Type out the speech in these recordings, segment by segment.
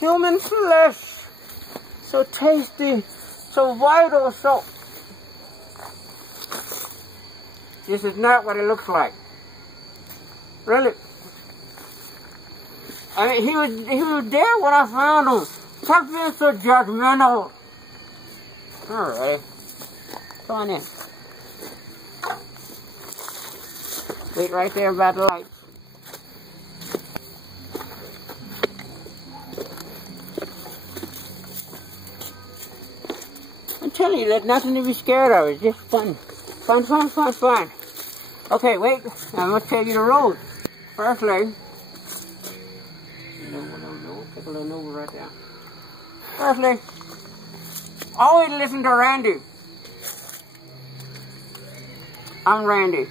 Human flesh, so tasty, so vital, so... This is not what it looks like. Really. I mean, he was there when I found him. Stop being so judgmental. Alright. Come on in. Wait right there by the light. I'm telling you, there's nothing to be scared of. It's just fun. Fun, fun, fun, fun. Okay, wait. I'm going to tell you the rules. Firstly, take a little over right there. Firstly, always listen to Randy. I'm Randy.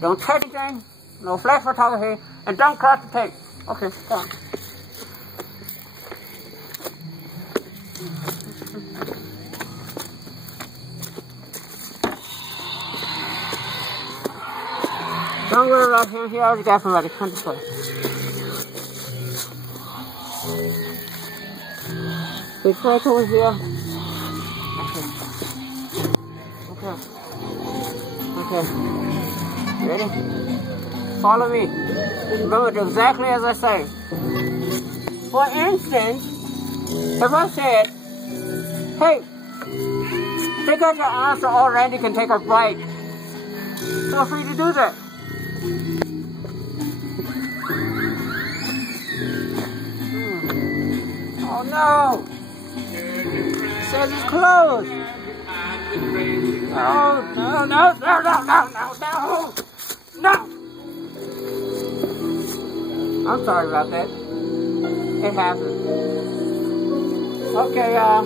Don't touch anything, no flash photography, and don't cross the tape. Okay, come on. Don't worry about him, he already got somebody. Come this way. Big flash over here. Okay. Okay. Ready? Follow me. Remember, do exactly as I say. For instance, if I said, hey, take out your arm so old Randy can take a bite. Feel free to do that. Oh no! It says it's closed. No, no, no, no, no, no, no, no! No! I'm sorry about that. It happens. Okay, I'll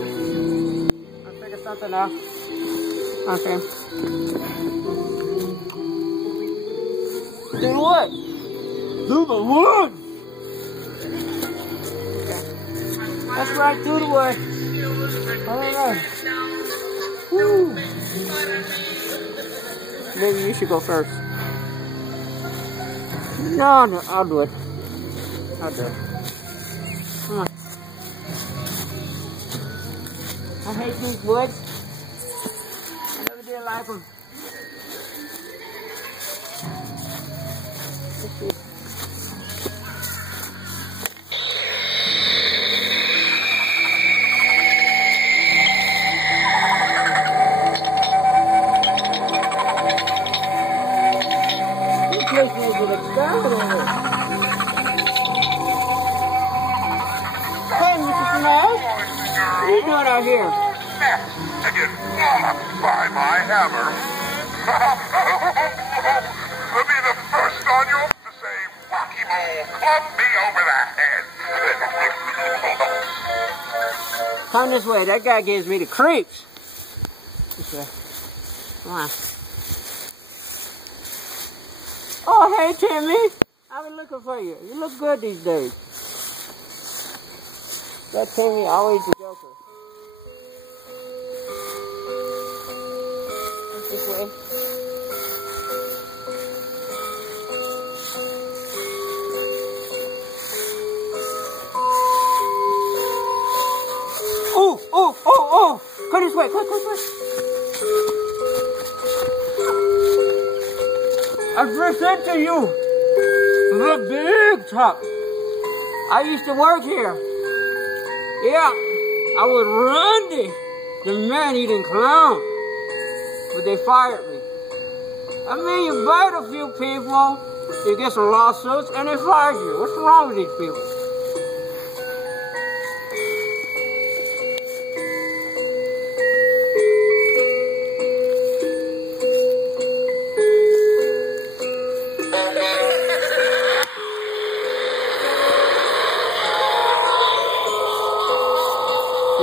figure something out. Okay. Do what? Do the wood! That's right, do the wood. Alright. Woo. Maybe you should go first. No, no, I'll do it. I'll do it. Come on. I hate these woods. I never did like them. Let's see. Hey, Mr. Smash, what are you doing out here? To get walloped by my hammer. I'll be the first on you to say, Rocky Mole, club me over the head. Come this way. That guy gives me the creeps. This way. Come on. Oh, hey, Timmy. I've been looking for you. You look good these days. That Timmy always the joker. This way. Oh, oh, oh, oh. Go this way. Quick, quick, quick. I present to you the Big Top. I used to work here. Yeah, I was Randy, the man-eating clown. But they fired me. I mean, you bite a few people, you get some lawsuits, and they fire you. What's wrong with these people?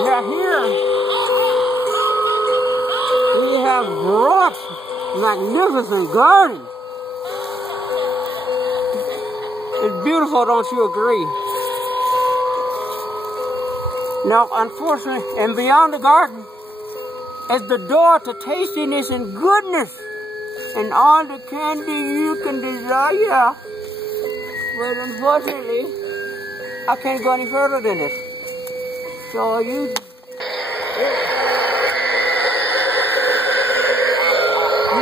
Now here, we have Brock's magnificent garden. It's beautiful, don't you agree? Now, unfortunately, and beyond the garden is the door to tastiness and goodness. and all the candy you can desire. But unfortunately, I can't go any further than this. So you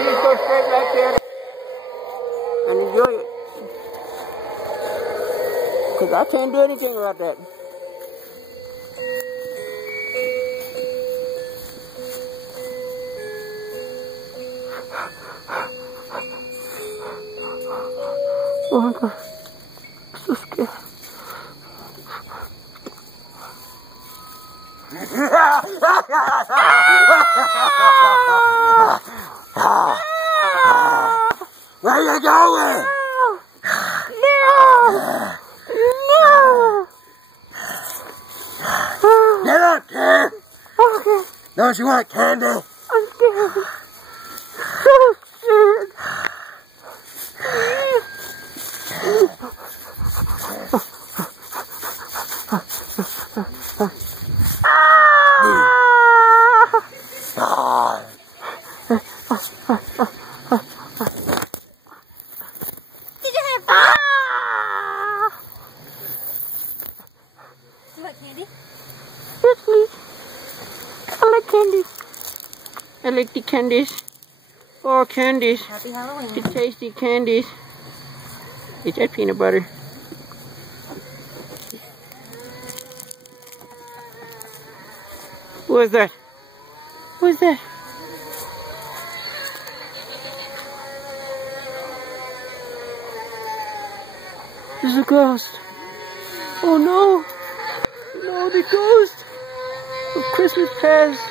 just go straight back there and enjoy it. Because I can't do anything about that. Oh my God, I'm so scared. Where you going? No! No! Get up, kid! Okay, Don't you want candy? I'm scared. So scared. Did you have fun? You want candy? Yes, please. I like candies. I like the candies. Oh, candies. Happy Halloween. The tasty candies. Is that peanut butter? What was that? What was that? There's a ghost. Oh no! No, the ghost of Christmas past.